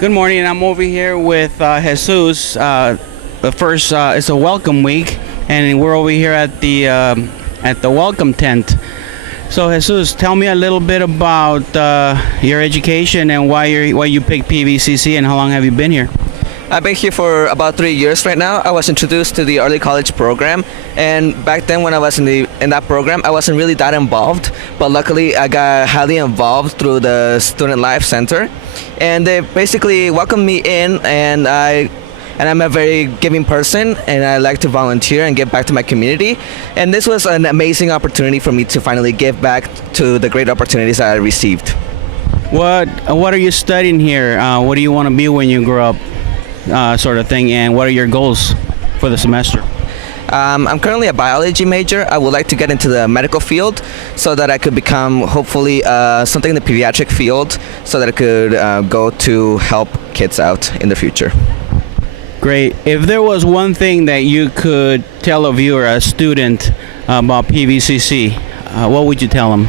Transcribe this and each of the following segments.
Good morning. I'm over here with Jesus. But first, it's a welcome week, and we're over here at the welcome tent. So, Jesus, tell me a little bit about your education and why you picked PVCC, and how long have you been here? I've been here for about 3 years right now. I was introduced to the early college program, and back then when I was in that program, I wasn't really that involved. But luckily, I got highly involved through the Student Life Center, and they basically welcomed me in. And I'm a very giving person, and I like to volunteer and give back to my community. And this was an amazing opportunity for me to finally give back to the great opportunities that I received. What are you studying here? What do you want to be when you grow up? Sort of thing, and what are your goals for the semester? I'm currently a biology major. I would like to get into the medical field so that I could become hopefully something in the pediatric field, so that I could go to help kids out in the future. Great. If there was one thing that you could tell a viewer, a student, about PVCC, what would you tell them?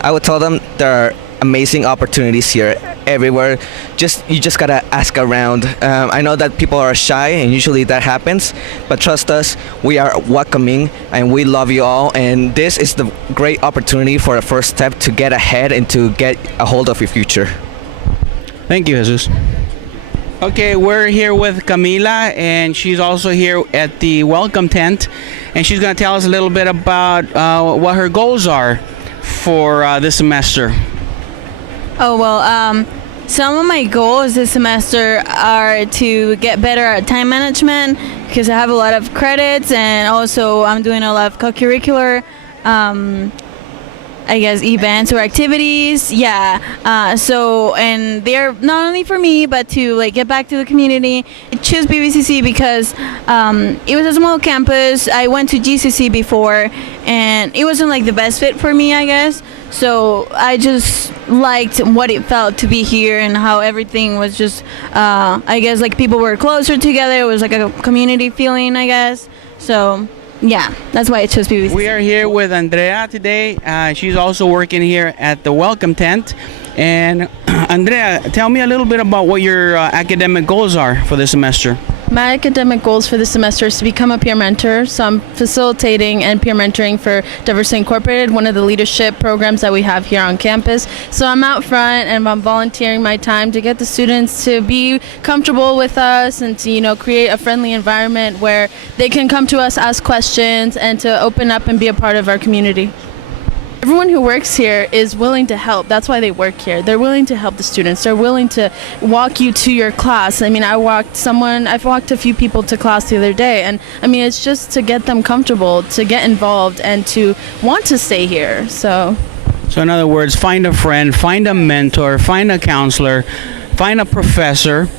I would tell them there are amazing opportunities here everywhere. You just gotta ask around. I know that people are shy, and usually that happens, but trust us, we are welcoming and we love you all, and this is the great opportunity for a first step to get ahead and to get a hold of your future. Thank you, Jesus. Okay, we're here with Camila, and she's also here at the welcome tent, and she's going to tell us a little bit about what her goals are for this semester. Oh, well, some of my goals this semester are to get better at time management, because I have a lot of credits, and also I'm doing a lot of co-curricular, events or activities. Yeah. And they're not only for me, but to get back to the community. I choose PVCC because it was a small campus. I went to GCC before, and it wasn't the best fit for me, I guess. So I just liked what it felt to be here, and how everything was just, people were closer together. It was like a community feeling, I guess. So, yeah, that's why I chose PVCC. We are here with Andrea today. She's also working here at the welcome tent. And Andrea, tell me a little bit about what your academic goals are for this semester. My academic goals for this semester is to become a peer mentor. So I'm facilitating and peer mentoring for Diversity Incorporated, one of the leadership programs that we have here on campus. So I'm out front, and I'm volunteering my time to get the students to be comfortable with us, and to, create a friendly environment where they can come to us, ask questions, and to open up and be a part of our community. Everyone who works here is willing to help. That's why they work here. They're willing to help the students. They're willing to walk you to your class. I mean, I've walked a few people to class the other day, and it's just to get them comfortable, to get involved, and to want to stay here. So in other words, find a friend, find a mentor, find a counselor, find a professor,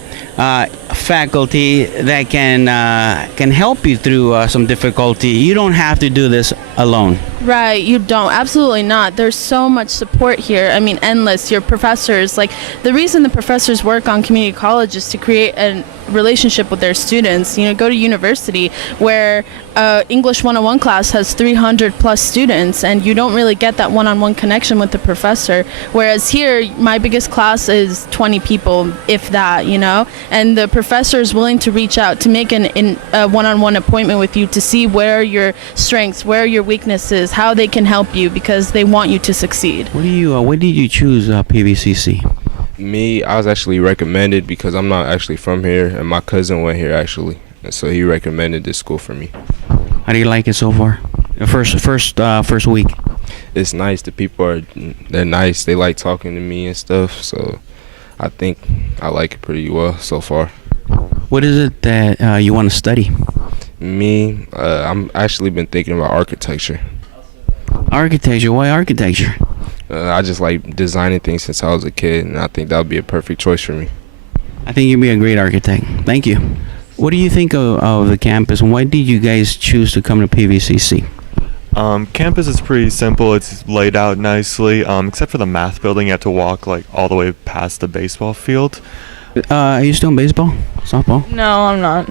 faculty that can help you through some difficulty. You don't have to do this alone. Right, you don't. Absolutely not. There's so much support here. Endless. Your professors, the reason the professors work on community college is to create a relationship with their students. Go to university where English 101 class has 300 plus students, and you don't really get that one-on-one connection with the professor. Whereas here, my biggest class is 20 people, if that, and the professor is willing to reach out to make a one-on-one appointment with you to see where are your strengths, where are your weaknesses, how they can help you, because they want you to succeed. What did you choose PVCC? Me, I was actually recommended because I'm not actually from here, and my cousin went here actually, and so he recommended this school for me. How do you like it so far? The first week. It's nice. The people they're nice. They like talking to me and stuff. So I think I like it pretty well so far. What is it that you want to study? Me, I'm actually been thinking about architecture. Architecture? Why architecture? I just like designing things since I was a kid, and I think that would be a perfect choice for me. I think you'd be a great architect. Thank you. What do you think of the campus, and why did you guys choose to come to PVCC? Campus is pretty simple. It's laid out nicely, except for the math building. You have to walk all the way past the baseball field. Are you still in baseball? Softball? No, I'm not.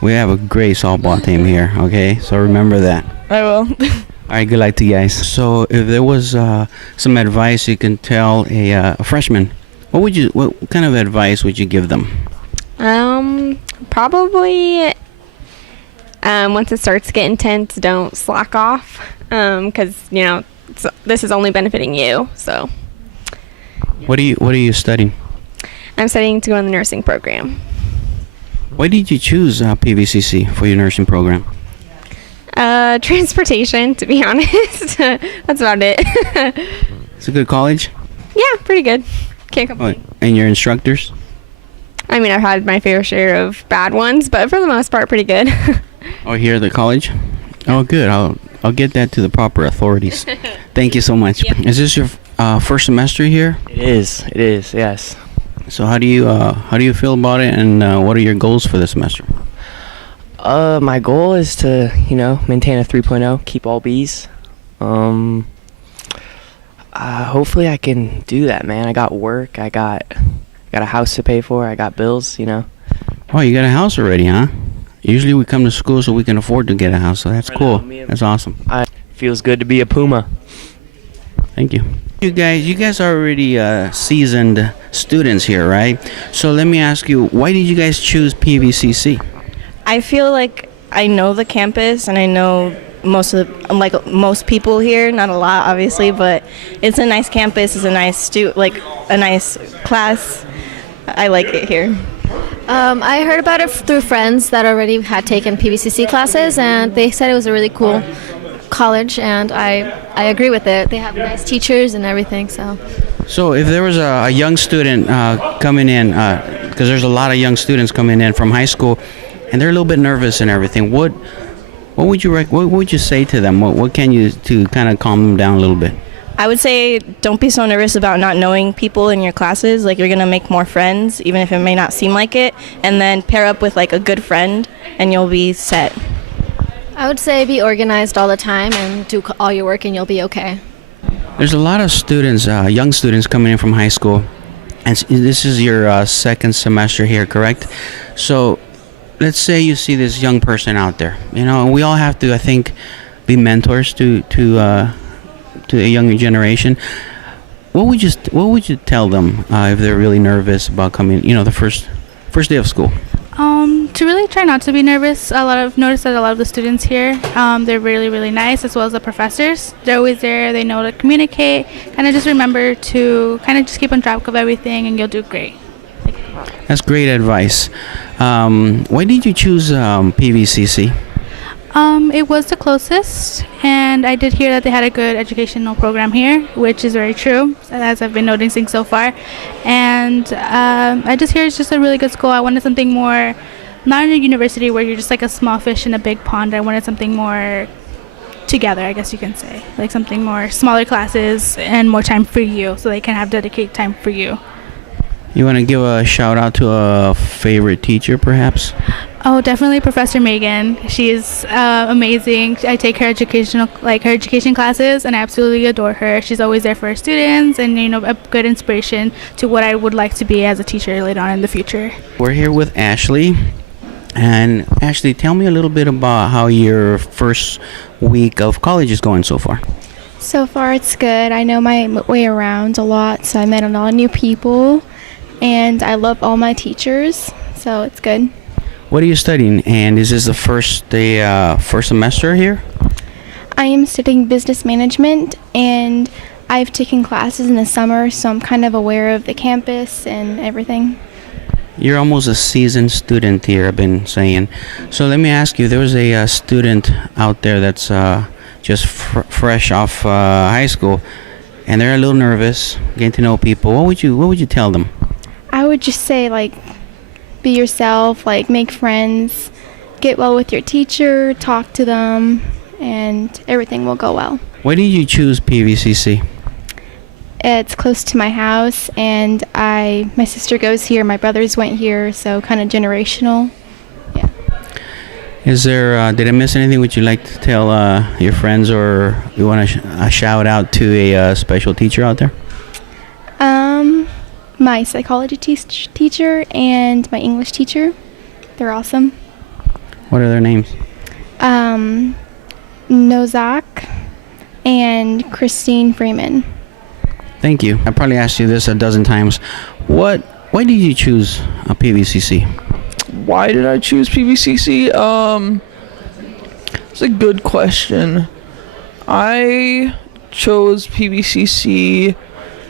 We have a great softball team here, okay? So remember that. I will. All right, good luck to you guys. So if there was some advice you can tell a freshman What kind of advice would you give them? Probably once it starts to get intense, don't slack off, because this is only benefiting you. So What are you studying? I'm studying to go in the nursing program. Why did you choose PVCC for your nursing program? Transportation, to be honest. That's about it. It's a good college. Yeah, pretty good. Can't complain. And your instructors? I mean, I've had my fair share of bad ones, but for the most part, pretty good. Oh, here at the college? Oh, good. I'll get that to the proper authorities. Thank you so much. Yep. Is this your first semester here? It is, yes. So how do you feel about it, and what are your goals for this semester? My goal is to, maintain a 3.0, keep all B's. Hopefully I can do that, man. I got work, I got a house to pay for, I got bills, Oh, you got a house already, huh? Usually we come to school so we can afford to get a house, so that's cool. That's awesome. Feels good to be a Puma. Thank you. You guys are already seasoned students here, right? So let me ask you, why did you guys choose PVCC? I feel like I know the campus and I know most people here, not a lot obviously, but it's a nice campus, it's a nice a nice class. I like it here. I heard about it through friends that already had taken PVCC classes, and they said it was a really cool college, and I agree with it. They have nice teachers and everything, so. So if there was a young student coming in, because there's a lot of young students coming in from high school, and they're a little bit nervous and everything, what would you say to them? What can you to kind of calm them down a little bit? I would say don't be so nervous about not knowing people in your classes. Like, you're going to make more friends, even if it may not seem like it, and then pair up with like a good friend and you'll be set. I would say be organized all the time and do all your work and you'll be okay. There's a lot of students, young students coming in from high school, and this is your second semester here, correct? So let's say you see this young person out there, and we all have to, I think, be mentors to a younger generation. What would you tell them if they're really nervous about coming, the first day of school? To really try not to be nervous. Notice that a lot of the students here, they're really, really nice, as well as the professors. They're always there. They know to communicate. Kind of just remember to kind of just keep on track of everything, and you'll do great. That's great advice. Why did you choose PVCC? It was the closest, and I did hear that they had a good educational program here, which is very true, as I've been noticing so far. And I just hear it's just a really good school. I wanted something more, not in a university where you're just like a small fish in a big pond. I wanted something more together, I guess you can say, like something more smaller classes and more time for you, so they can have dedicated time for you. You want to give a shout out to a favorite teacher, perhaps? Oh, definitely Professor Megan. She is amazing. I take her education classes, and I absolutely adore her. She's always there for her students, and a good inspiration to what I would like to be as a teacher later on in the future. We're here with Ashley, and Ashley, tell me a little bit about how your first week of college is going so far. So far, it's good. I know my way around a lot, so I met a lot of new people, and I love all my teachers, so it's good. What are you studying, and is this the first semester here? I am studying business management, and I've taken classes in the summer, so I'm kind of aware of the campus and everything. You're almost a seasoned student here, I've been saying. So let me ask you, there was a student out there that's just fresh off high school, and they're a little nervous, getting to know people. What would you tell them? I would just say, be yourself, make friends, get well with your teacher, talk to them, and everything will go well. Why did you choose PVCC? It's close to my house, and my sister goes here, my brothers went here, so kind of generational. Yeah. Is there, did I miss anything? Would you like to tell your friends, or you want to shout out to a special teacher out there? My psychology teacher and my English teacher. They're awesome. What are their names? Nozak and Christine Freeman. Thank you. I probably asked you this a dozen times. Why did you choose a PVCC? Why did I choose PVCC? It's a good question. I chose PVCC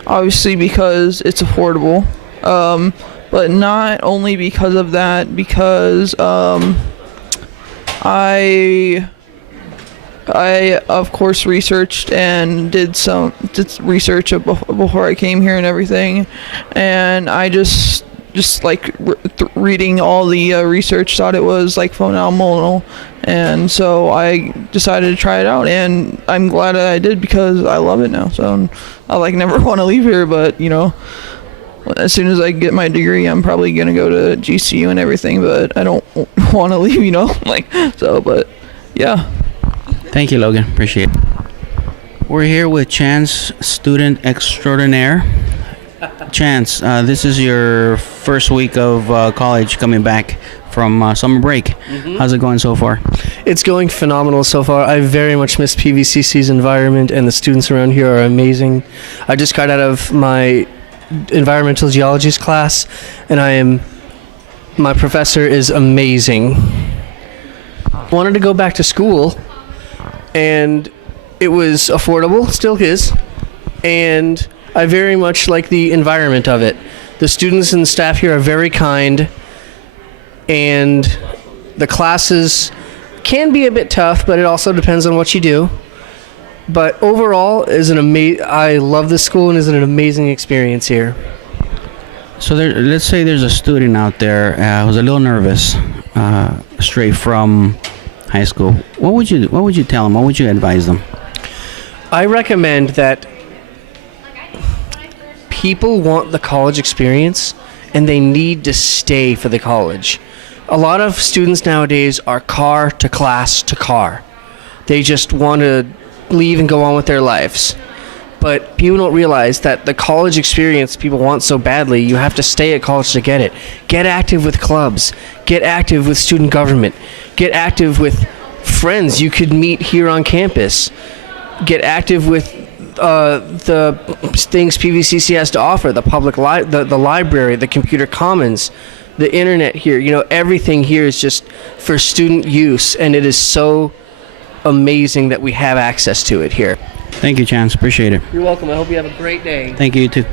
obviously because it's affordable, but not only because of that, because I of course researched and did research before I came here and everything, and I just like reading all the research, thought it was like phenomenal, and so I decided to try it out, and I'm glad that I did because I love it now. So I like never want to leave here, but as soon as I get my degree, I'm probably gonna go to GCU and everything, but I don't want to leave, but yeah. Thank you, Logan. Appreciate it. We're here with Chance, student extraordinaire. Chance, this is your first week of college coming back from summer break. Mm-hmm. How's it going so far? It's going phenomenal so far. I very much miss PVCC's environment, and the students around here are amazing. I just got out of my environmental geology class, and my professor is amazing. I wanted to go back to school, and it was affordable, still is, and I very much like the environment of it. The students and staff here are very kind, and the classes can be a bit tough, but it also depends on what you do. But overall, I love this school, and it's an amazing experience here. So let's say there's a student out there who's a little nervous, straight from high school. What would you tell them? What would you advise them? I recommend that people want the college experience, and they need to stay for the college. A lot of students nowadays are car to class to car. They just want to leave and go on with their lives. But people don't realize that the college experience people want so badly, you have to stay at college to get it. Get active with clubs. Get active with student government. Get active with friends you could meet here on campus. Get active with the things PVCC has to offer, the public the library, the computer commons, the internet here. Everything here is just for student use, and it is so amazing that we have access to it here. Thank you, Chance. Appreciate it. You're welcome. I hope you have a great day. Thank you, too.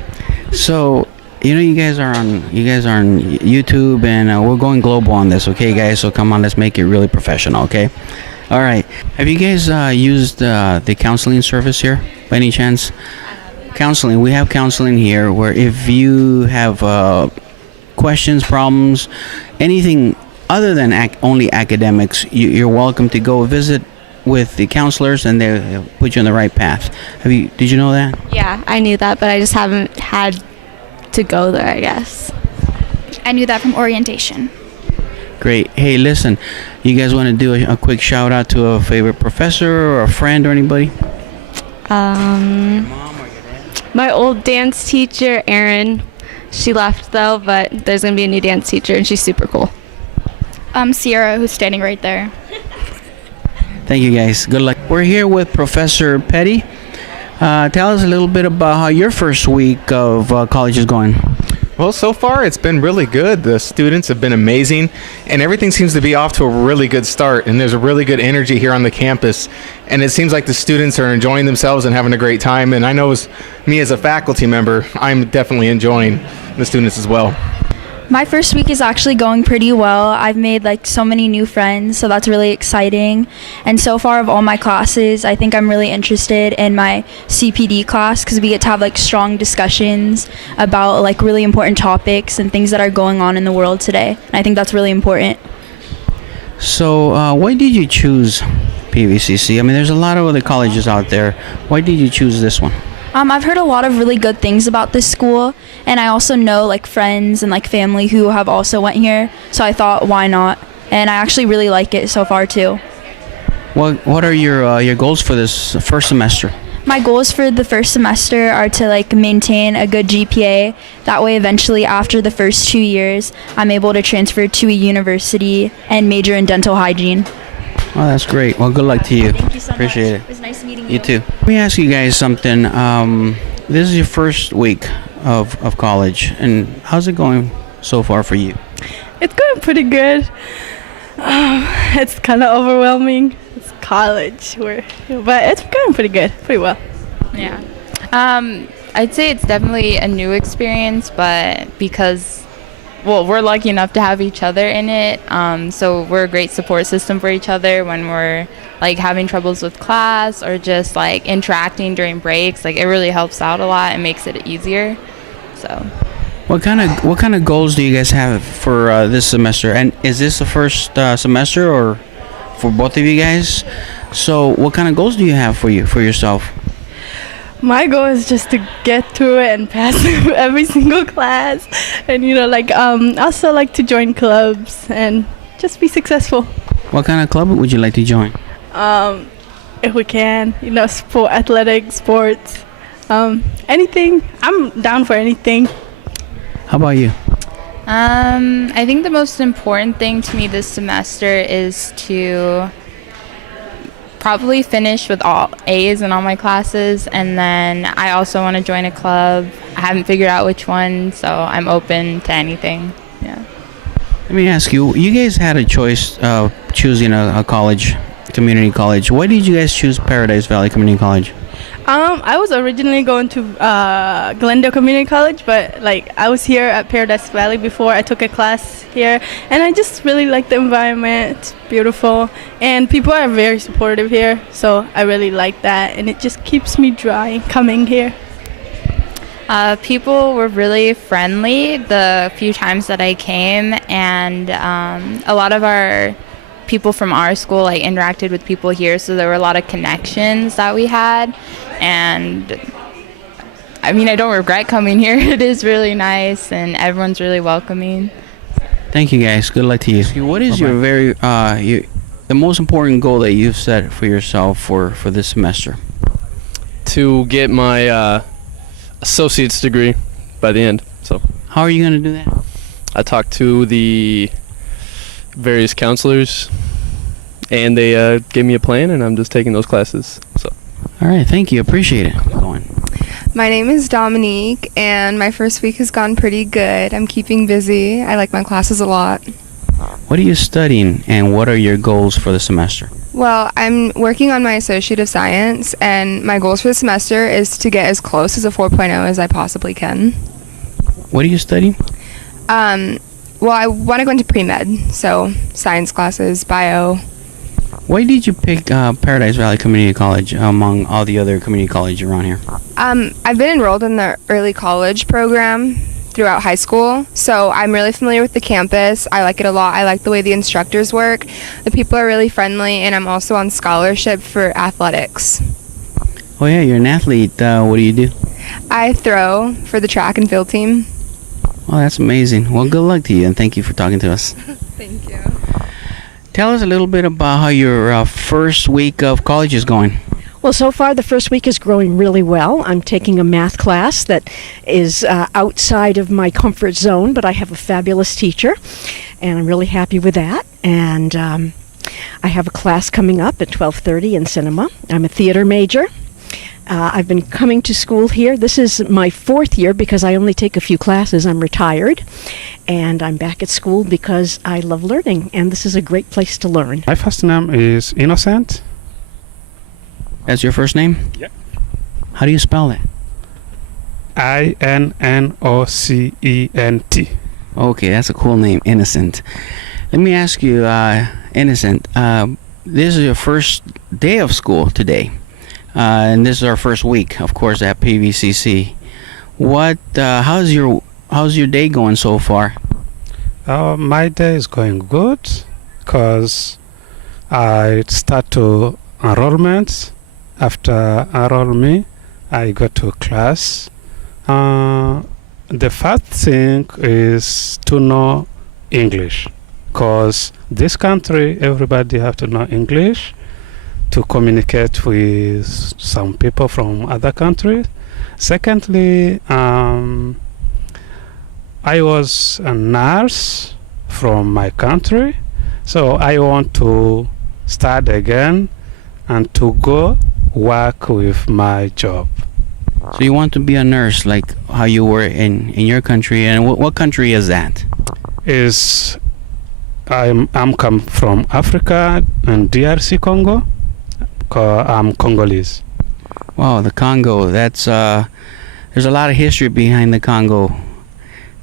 So, you guys are on YouTube, and we're going global on this, okay, guys? So come on, let's make it really professional, okay? All right. Have you guys used the counseling service here, by any chance? Counseling. We have counseling here, where if you have questions, problems, anything other than only academics, you're welcome to go visit with the counselors, and they'll put you on the right path. Did you know that? Yeah, I knew that, but I just haven't had to go there, I guess. I knew that from orientation. Great. Hey, listen, you guys want to do a quick shout out to a favorite professor or a friend or anybody? My old dance teacher, Erin. She left though, but there's going to be a new dance teacher, and she's super cool. Sierra, who's standing right there. Thank you, guys. Good luck. We're here with Professor Petty. Tell us a little bit about how your first week of college is going. Well, so far it's been really good. The students have been amazing, and everything seems to be off to a really good start, and there's a really good energy here on the campus, and it seems like the students are enjoying themselves and having a great time, and I know me as a faculty member, I'm definitely enjoying the students as well. My first week is actually going pretty well. I've made so many new friends, so that's really exciting. And so far of all my classes, I think I'm really interested in my CPD class because we get to have strong discussions about really important topics and things that are going on in the world today. And I think that's really important. So why did you choose PVCC? I mean, there's a lot of other colleges out there. Why did you choose this one? I've heard a lot of really good things about this school, and I also know friends and family who have also went here, so I thought, why not? And I actually really like it so far too. What are your goals for this first semester? My goals for the first semester are to maintain a good GPA. That way eventually after the first 2 years, I'm able to transfer to a university and major in dental hygiene. Oh, that's great. Well, good luck to you. Thank you so Appreciate much. it. It was nice meeting you. You too. Let me ask you guys something. this is your first week of college, and how's it going so far for you? It's going pretty good. It's kind of overwhelming. It's college, but it's going pretty good, pretty well. Yeah. I'd say it's definitely a new experience, but because, well, we're lucky enough to have each other in it, so we're a great support system for each other when we're like having troubles with class or just like interacting during breaks. Like it really helps out a lot and makes it easier. So. What kind of goals do you guys have for this semester? And is this the first semester or for both of you guys? So what kind of goals do you have for yourself? My goal is just to get through it and pass every single class, and also like to join clubs and just be successful. What kind of club would you like to join? If we can, athletics, sports, anything. I'm down for anything. How about you? I think the most important thing to me this semester is to probably finish with all A's in all my classes, and then I also want to join a club. I haven't figured out which one, so I'm open to anything. Yeah. Let me ask you, you guys had a choice of choosing a college, community college. Why did you guys choose Paradise Valley Community College? I was originally going to Glendale Community College, but I was here at Paradise Valley before. I took a class here, and I just really like the environment. It's beautiful, and people are very supportive here, so I really like that, and it just keeps me dry coming here. People were really friendly the few times that I came, and a lot of our people from our school interacted with people here, so there were a lot of connections that we had. And I mean, I don't regret coming here. It is really nice, and everyone's really welcoming. Thank you, guys. Good luck to you. What is your the most important goal that you've set for yourself for this semester? To get my associate's degree by the end. So. How are you going to do that? I talked to the various counselors, and they gave me a plan, and I'm just taking those classes. So. All right, thank you. Appreciate it. Go on. My name is Dominique, and my first week has gone pretty good. I'm keeping busy. I like my classes a lot. What are you studying, and what are your goals for the semester? Well, I'm working on my Associate of Science, and my goals for the semester is to get as close as a 4.0 as I possibly can. What are you studying? Well, I want to go into pre-med, so science classes, bio. Why did you pick Paradise Valley Community College among all the other community colleges around here? I've been enrolled in the early college program throughout high school, so I'm really familiar with the campus. I like it a lot. I like the way the instructors work. The people are really friendly, and I'm also on scholarship for athletics. Oh yeah, you're an athlete. What do you do? I throw for the track and field team. Oh, that's amazing. Well, good luck to you, and thank you for talking to us. Thank you. Tell us a little bit about how your first week of college is going. Well, so far the first week is growing really well. I'm taking a math class that is outside of my comfort zone, but I have a fabulous teacher, and I'm really happy with that. And I have a class coming up at 12:30 in cinema. I'm a theater major. I've been coming to school here. This is my fourth year because I only take a few classes. I'm retired, and I'm back at school because I love learning, and this is a great place to learn. My first name is Innocent. That's your first name? Yep. How do you spell that? Innocent. Okay, that's a cool name, Innocent. Let me ask you, Innocent, this is your first day of school today. And this is our first week, of course, at PVCC. How's your day going so far? My day is going good because I start to enrollment. After enroll me, I go to class. The first thing is to know English, because this country everybody have to know English to communicate with some people from other countries. Secondly, I was a nurse from my country, so I want to start again and to go work with my job. So you want to be a nurse like how you were in your country, and what country is that? I'm come from Africa and DRC Congo. I'm Congolese. Wow, the Congo. That's there's a lot of history behind the Congo.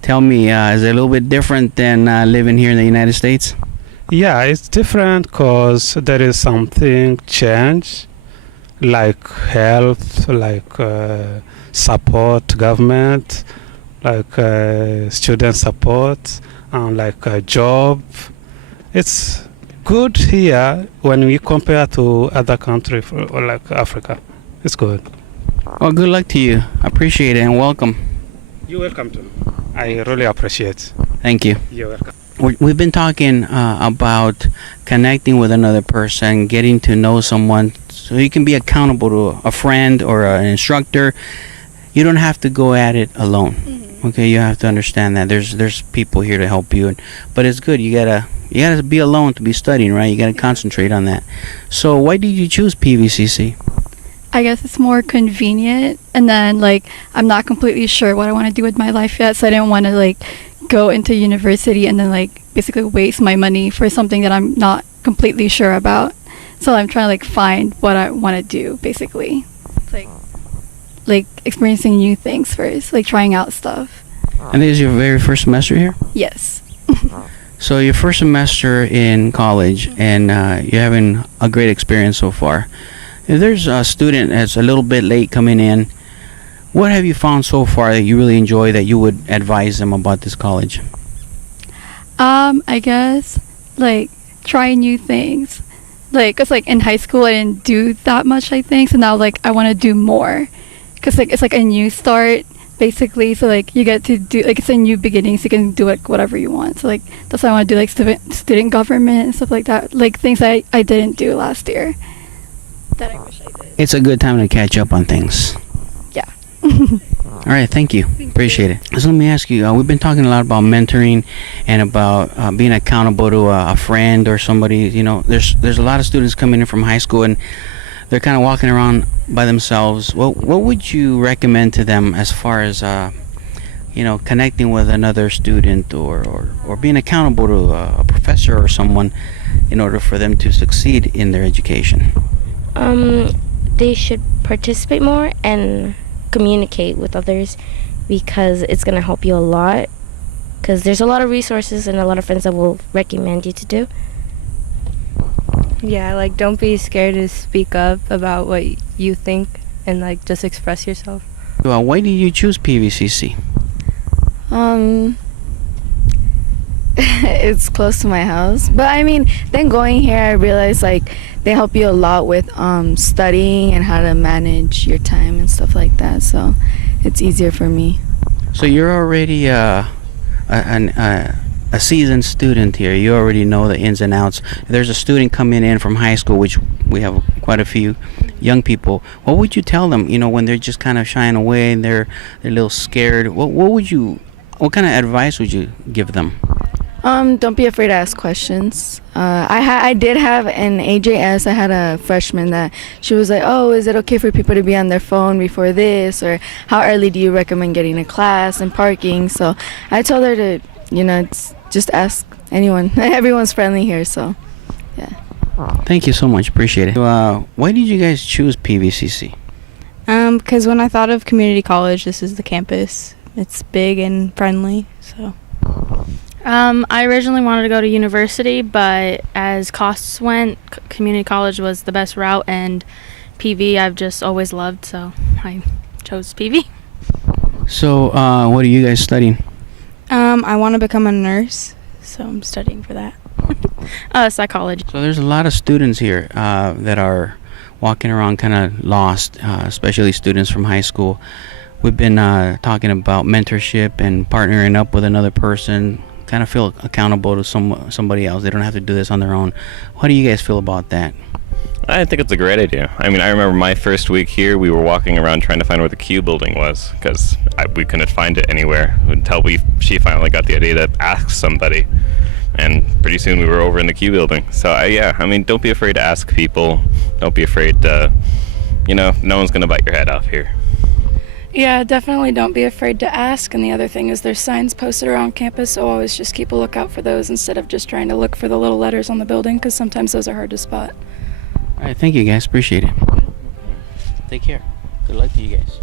Tell me, is it a little bit different than living here in the United States? Yeah, it's different because there is something change, like health, like support government, like student support, and like a job. It's good here when we compare to other countries like Africa. It's good. Well, good luck to you. I appreciate it and welcome. You're welcome to. I really appreciate. Thank you. You're welcome. We've been talking about connecting with another person, getting to know someone so you can be accountable to a friend or an instructor. You don't have to go at it alone. Okay, you have to understand that there's people here to help you, but it's good. You gotta be alone to be studying, right? You gotta concentrate on that. So why did you choose PVCC? I guess it's more convenient, and then like I'm not completely sure what I want to do with my life yet, so I didn't want to like go into university and then like basically waste my money for something that I'm not completely sure about. So I'm trying to like find what I want to do basically. It's like experiencing new things first, like trying out stuff. And this is your very first semester here? Yes. So your first semester in college, and you're having a great experience so far. If there's a student that's a little bit late coming in, what have you found so far that you really enjoy that you would advise them about this college? I guess like try new things. Like, cause like in high school I didn't do that much, I think. So now like I want to do more, cause like it's like a new start basically. So like you get to do like it's a new beginning, so you can do like whatever you want. So like that's why I want to do like student government and stuff like that. Like things I didn't do last year that I wish I did. It's a good time to catch up on things. Yeah. All right, thank you. Appreciate it. So let me ask you, we've been talking a lot about mentoring and about being accountable to a friend or somebody. You know, there's a lot of students coming in from high school and they're kind of walking around by themselves. What would you recommend to them as far as connecting with another student or being accountable to a professor or someone in order for them to succeed in their education? They should participate more and communicate with others, because it's going to help you a lot, because there's a lot of resources and a lot of friends that will recommend you to do. Yeah, like don't be scared to speak up about what you think and like just express yourself. Why did you choose PVCC? It's close to my house, but I mean, then going here I realized like they help you a lot with studying and how to manage your time and stuff like that, so it's easier for me. So you're already a seasoned student here. You already know the ins and outs. If there's a student coming in from high school, which we have quite a few young people, what would you tell them, when they're just kind of shying away and they're a little scared? What kind of advice would you give them? Don't be afraid to ask questions. I did have an AJS. I had a freshman that she was like, oh, is it okay for people to be on their phone before this? Or how early do you recommend getting to class and parking? So I told her to, just ask anyone. Everyone's friendly here, so yeah. Thank you so much. Appreciate it. Why did you guys choose PVCC? Because when I thought of community college, this is the campus. It's big and friendly, so. I originally wanted to go to university, but as costs went, community college was the best route, and PV I've just always loved, so I chose PV. So, what are you guys studying? I want to become a nurse, so I'm studying for that. Psychology. So there's a lot of students here that are walking around kind of lost, especially students from high school. We've been talking about mentorship and partnering up with another person, kind of feel accountable to somebody else. They don't have to do this on their own. How do you guys feel about that? I think it's a great idea. I mean, I remember my first week here, we were walking around trying to find where the Q building was, because we couldn't find it anywhere until she finally got the idea to ask somebody. And pretty soon we were over in the Q building. So don't be afraid to ask people. Don't be afraid to, no one's going to bite your head off here. Yeah, definitely don't be afraid to ask. And the other thing is there's signs posted around campus, so always just keep a lookout for those instead of just trying to look for the little letters on the building, because sometimes those are hard to spot. All right, thank you guys. Appreciate it. Take care. Good luck to you guys.